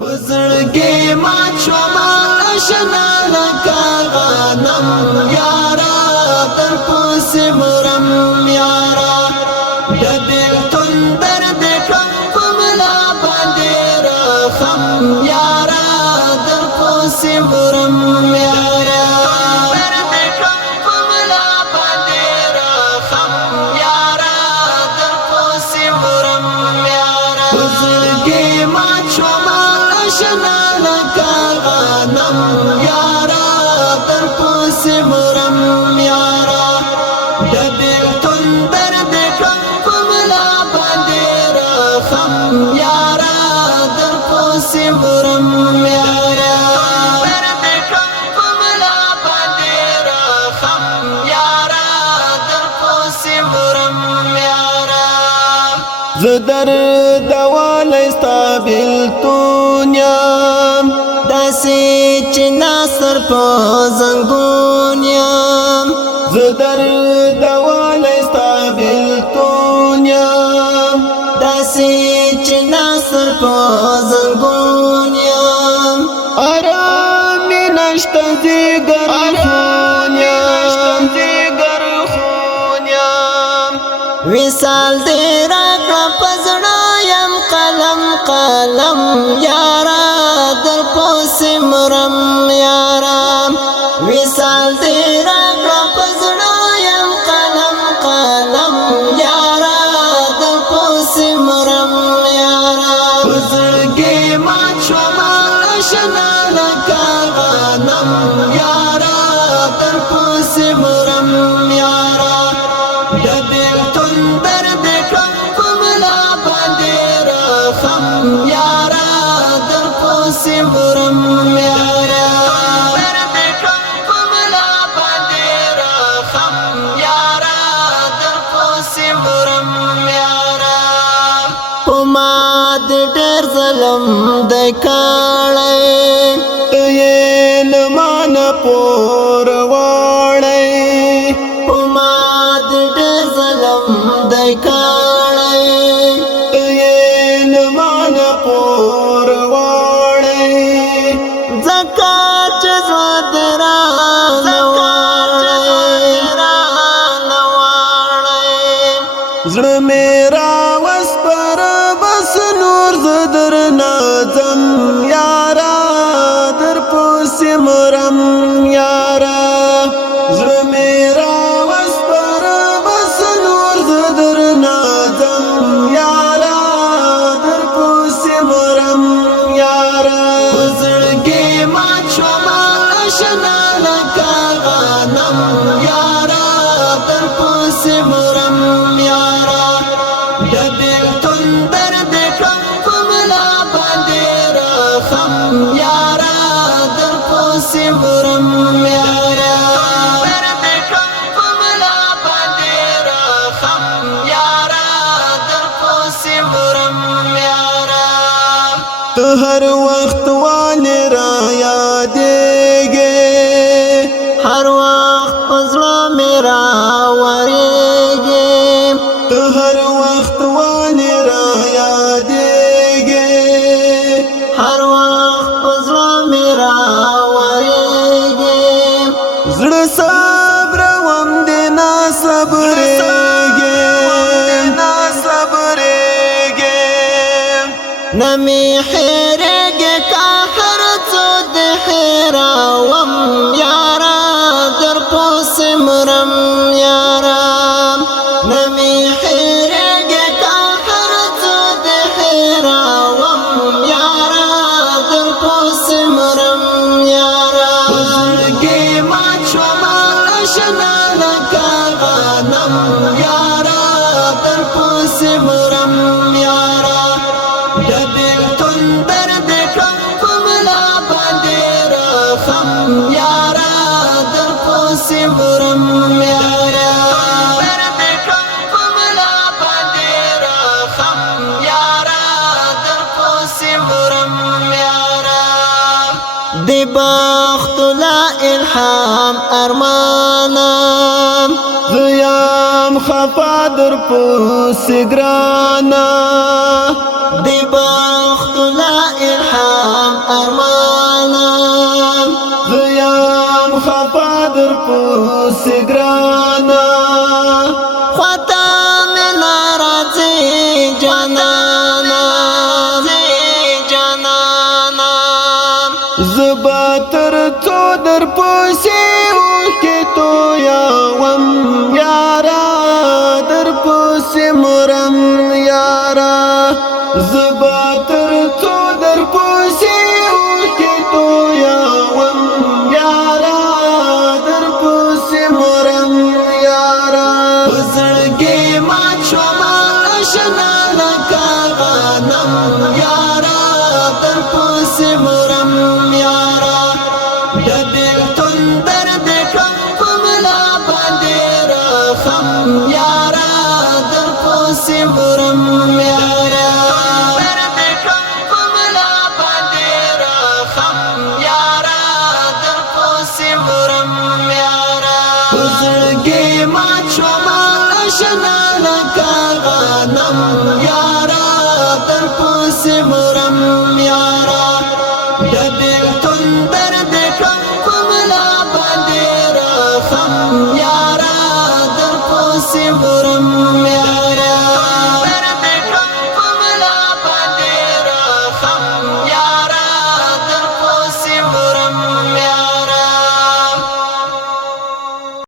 پزړګي ما شوما آشنا لکه غنم یارا تر پوسې مرم یارا د دل تندر د کم په ملا باندې رحم یارا تر پوسې مرم یارا آشنا لکه غنم یارا تر پوسې مرم یارا د دل تندر د کم په ملا باندې رحم یارا تر پوسې مرم یارا زدر دوالې ستابل تونیم داسې چې ناصر په زنګون یم زدر دوالې ستابل تونیم داسې چې ناصر په زنګون یم آرام نشته زیګر خونیم وصال دې راکړه پزړه یم قلم قلم یارا در پوسې مرم یارا وصال دې راکړه پزړه یم قلم قلم یارا در پوسې مرم یارا پزړګي ما شوما آشنا لکه غنم یارا در پوسې مرم یارا د دل تندر د کم په ملا باندې رحم یارا در پوسې مرم یارا ما د ډېر ظلم د کاړې یې لمان پور واړې ما د ډېر ظلم د کاړې یې لمان پور واړې زکات زدرا زړه میرا وسپر بس نور زدر نازم یارا در پوسې مرم یارا زړه میرا وسپر بس نور زدر نازم یارا در پوسې مرم یارا زړګي ما شوما آشنا لکه غنم یارا در پوسې مرم یارا د دل تندر د کم په ملا باندې رحم یارا در پوسې مرم یارا ته هر وخت والي را یادېږې هر وخت پزړه مې را ورېږې ته هر وخت والي را یادېږې هر وخت پزړه مې را ورېږې زړه صبر وم دې نا صبرېږې نمی حیرېږې که هر څه دې حیراوم یارا در پوسې مرم یارا نمی حیرېږې که هر څه دې حیراوم یارا در پوسې مرم یارا زړګي ما شوما آشنا لکه غنم یارا در پوسې مرم یارا د دل تندر د کم په ملا باندې رحم یارا در پوسې مرم یارا د بخت لا الهام ارمانم زیام خفا در پوسې ګرانا د بخت لا الهام زبا تر تو در پوسی اوکی تو یا وم یارا در پوسی مرم یارا زبا تر تو در پوسی اوکی تو یا وم یارا در پوسی مرم یارا زړګي ما شوما آشنا لکا غنم یارا در پوسی مرم یارا د دل تندر د کم پملا باندې رخم یارا در پوسی مرم یارا در د کم پملا باندې رخم یارا در پوسی مرم یارا زړګي ما شوما آشنا